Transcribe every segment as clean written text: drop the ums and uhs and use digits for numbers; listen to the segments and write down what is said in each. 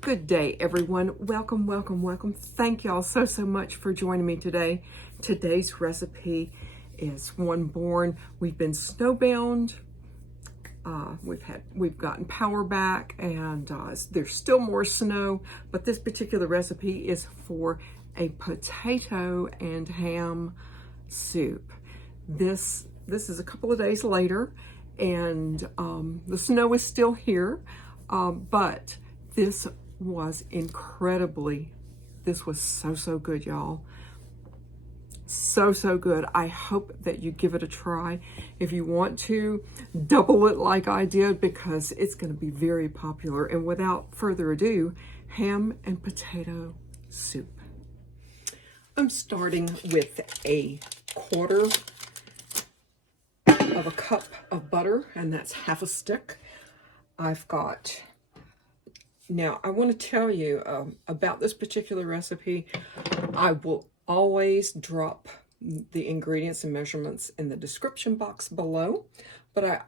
Good day, everyone. Welcome, welcome, welcome. Thank y'all so much for joining me today. Today's recipe is one born. We've been snowbound. We've gotten power back, and there's still more snow. But this particular recipe is for a potato and ham soup. This is a couple of days later, and the snow is still here, but this was this was so good, y'all. So good. I hope that you give it a try. If you want to, double it like I did, because it's going to be very popular. And without further ado, ham and potato soup. I'm starting with a quarter of a cup of butter, and that's half a stick. Now, I want to tell you about this particular recipe. I will always drop the ingredients and measurements in the description box below. But I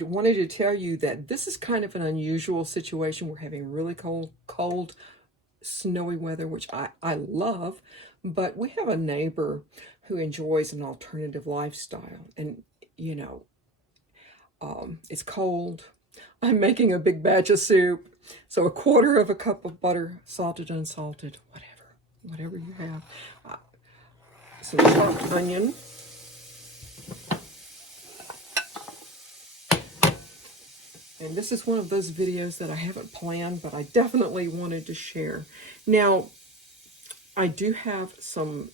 wanted to tell you that this is kind of an unusual situation. We're having really cold, snowy weather, which I love. But we have a neighbor who enjoys an alternative lifestyle. And, it's cold. I'm making a big batch of soup. So a quarter of a cup of butter, salted, unsalted, whatever you have. Some chopped onion. And this is one of those videos that I haven't planned, but I definitely wanted to share. Now, I do have some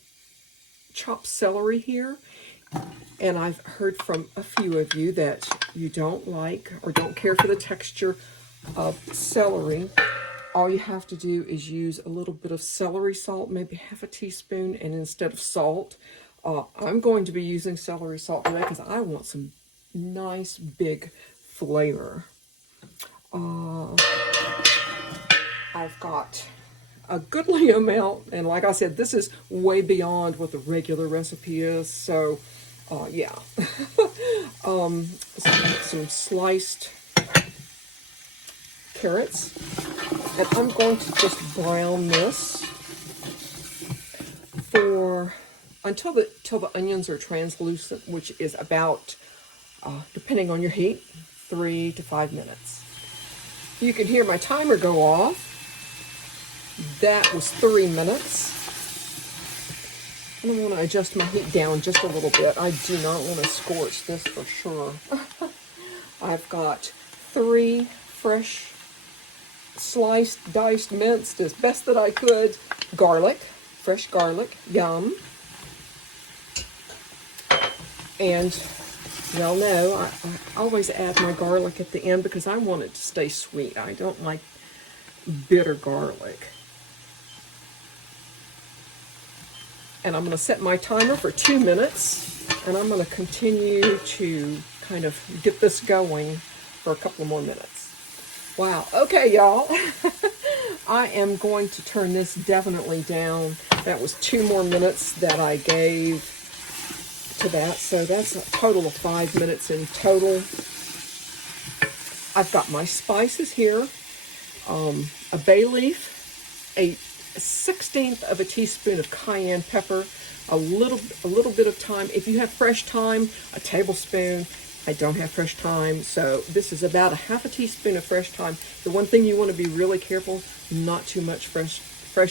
chopped celery here. And I've heard from a few of you that you don't like or don't care for the texture of celery. All you have to do is use a little bit of celery salt, maybe half a teaspoon, and instead of salt, I'm going to be using celery salt today because I want some nice big flavor. I've got a goodly amount, and like I said, this is way beyond what the regular recipe is, so yeah. Some sliced carrots, and I'm going to just brown this until the onions are translucent, which is about, depending on your heat, 3 to 5 minutes. You can hear my timer go off. That was 3 minutes. I want to adjust my heat down just a little bit. I do not want to scorch this for sure. I've got 3 fresh, sliced, diced, minced as best that I could, garlic, fresh garlic, yum. And y'all know I always add my garlic at the end because I want it to stay sweet. I don't like bitter garlic. And I'm going to set my timer for 2 minutes, and I'm going to continue to kind of get this going for a couple more minutes. Wow. Okay, y'all. I am going to turn this definitely down. That was 2 more minutes that I gave to that, so that's a total of 5 minutes in total. I've got my spices here, a bay leaf, a 1/16 of a teaspoon of cayenne pepper, a little bit of thyme. If you have fresh thyme, a tablespoon. I don't have fresh thyme, so this is about a half a teaspoon of fresh thyme. The one thing you want to be really careful, not too much fresh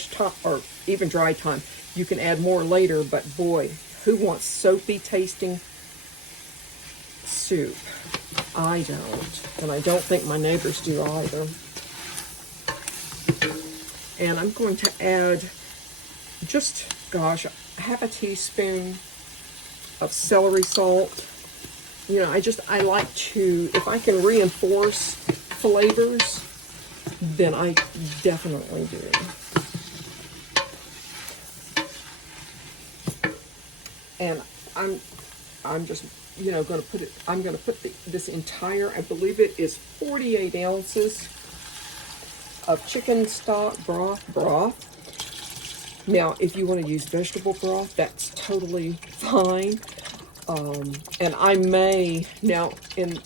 thyme or even dry thyme. You can add more later, but boy, who wants soapy tasting soup? I don't, and I don't think my neighbors do either. And I'm going to add just, half a teaspoon of celery salt. I like to, if I can reinforce flavors, then I definitely do. And I'm just, going to put it, I'm going to put this entire, I believe it is 48 ounces of chicken stock broth. Now, if you want to use vegetable broth, that's totally fine. And I may, now in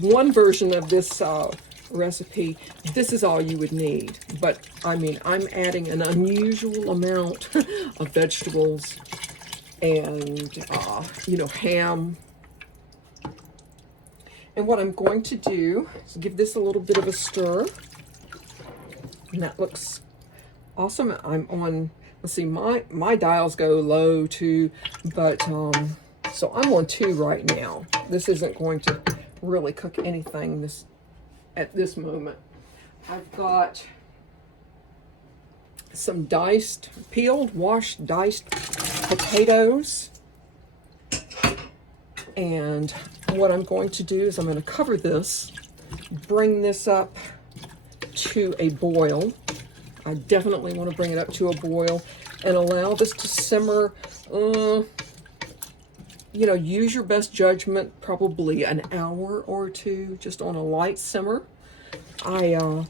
one version of this recipe, this is all you would need. But, I mean, I'm adding an unusual amount of vegetables and, you know, ham. And what I'm going to do is give this a little bit of a stir. And that looks awesome. I'm on, let's see, my dials go low too, but so I'm on 2 right now. This isn't going to really cook anything at this moment. I've got some diced, peeled, washed, diced potatoes. And what I'm going to do is I'm going to cover this, bring this up to a boil. I definitely want to bring it up to a boil and allow this to simmer. You know, use your best judgment, probably an hour or 2, just on a light simmer. I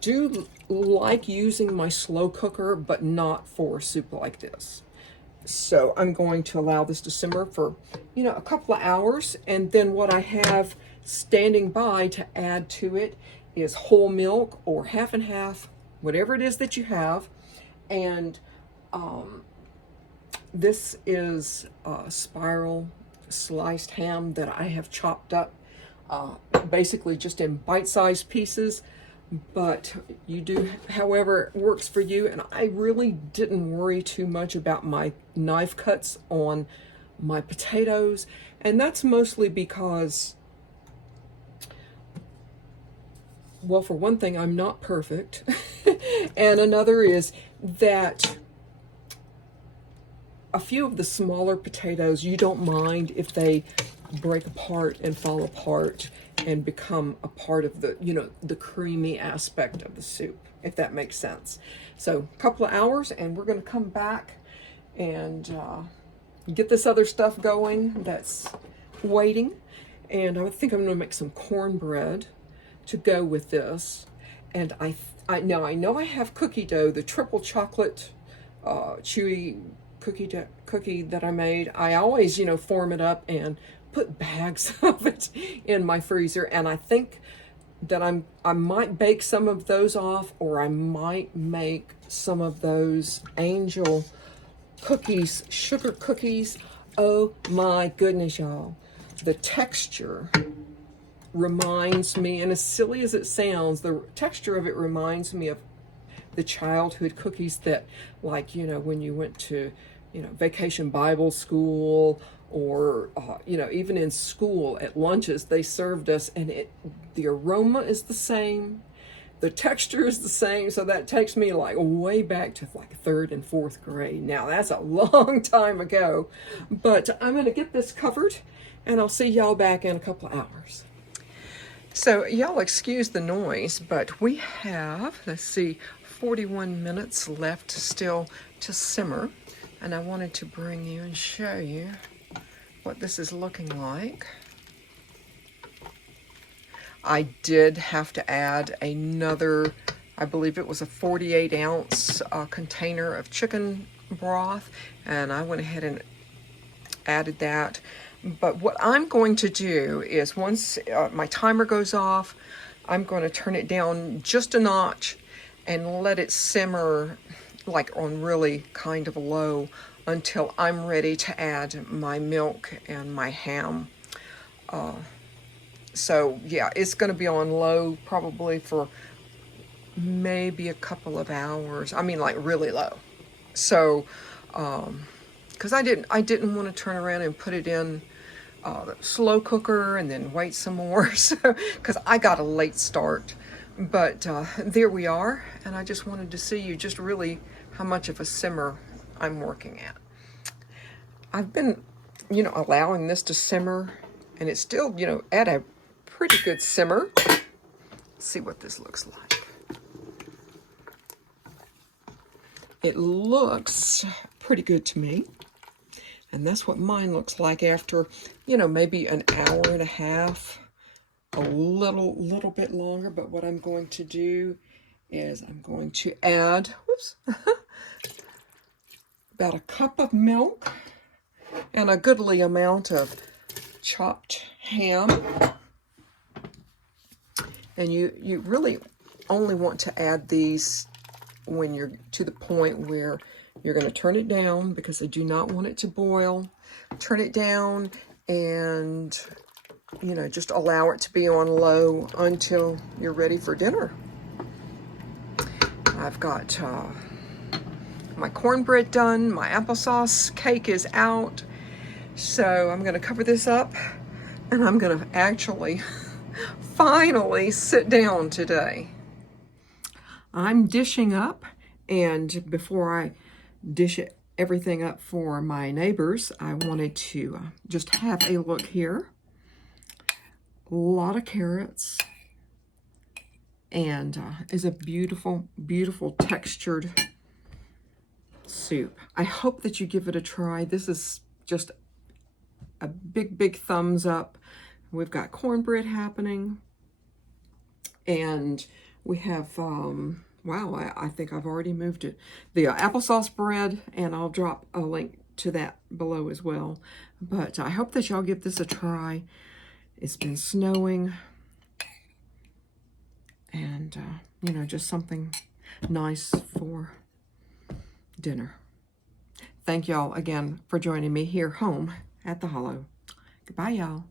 do like using my slow cooker, but not for a soup like this. So I'm going to allow this to simmer for, you know, a couple of hours. And then what I have standing by to add to it is whole milk or half and half, whatever it is that you have. And this is spiral sliced ham that I have chopped up, basically just in bite-sized pieces. But you do however works for you. And I really didn't worry too much about my knife cuts on my potatoes. And that's mostly because, well, for one thing, I'm not perfect. And another is that a few of the smaller potatoes, you don't mind if they break apart and fall apart and become a part of the, you know, the creamy aspect of the soup, if that makes sense. So a couple of hours and we're going to come back and get this other stuff going that's waiting. And I think I'm going to make some cornbread to go with this. And I know I have cookie dough, the triple chocolate chewy cookie that I made. I always, you know, form it up and put bags of it in my freezer, and I think that I might bake some of those off, or I might make some of those angel cookies, sugar cookies. Oh my goodness, y'all. The texture reminds me, and as silly as it sounds, the texture of it reminds me of the childhood cookies that, like, you know, when you went to, you know, vacation Bible school, or you know, even in school at lunches they served us, and the aroma is the same, the texture is the same. So that takes me like way back to like 3rd and 4th grade. Now that's a long time ago, but I'm going to get this covered and I'll see y'all back in a couple of hours. So y'all excuse the noise, but we have, let's see, 41 minutes left still to simmer, and I wanted to bring you and show you what this is looking like. I did have to add another, I believe it was a 48-ounce container of chicken broth, and I went ahead and added that. But what I'm going to do is, once my timer goes off, I'm going to turn it down just a notch and let it simmer like on really kind of low until I'm ready to add my milk and my ham. So yeah, it's going to be on low probably for maybe a couple of hours. I mean, like really low. So, because I didn't want to turn around and put it in the slow cooker and then wait some more. So, because I got a late start. But there we are, and I just wanted to see you just really how much of a simmer I'm working at. I've been, you know, allowing this to simmer, and it's still, you know, at a pretty good simmer. Let's see what this looks like. It looks pretty good to me, and that's what mine looks like after, you know, maybe an hour and a half, a little bit longer. But what I'm going to do is I'm going to add, about a cup of milk and a goodly amount of chopped ham. And you really only want to add these when you're to the point where you're going to turn it down, because I do not want it to boil. Turn it down and, you know, just allow it to be on low until you're ready for dinner. I've got my cornbread done. My applesauce cake is out. So I'm going to cover this up, and I'm going to actually finally sit down today. I'm dishing up, and before I dish everything up for my neighbors, I wanted to just have a look here. A lot of carrots, and is a beautiful, beautiful textured soup. I hope that you give it a try. This is just a big, big thumbs up. We've got cornbread happening, and we have, wow, I think I've already moved it. The applesauce bread, and I'll drop a link to that below as well. But I hope that y'all give this a try. It's been snowing, and, you know, just something nice for dinner. Thank y'all again for joining me here home at the Hollow. Goodbye, y'all.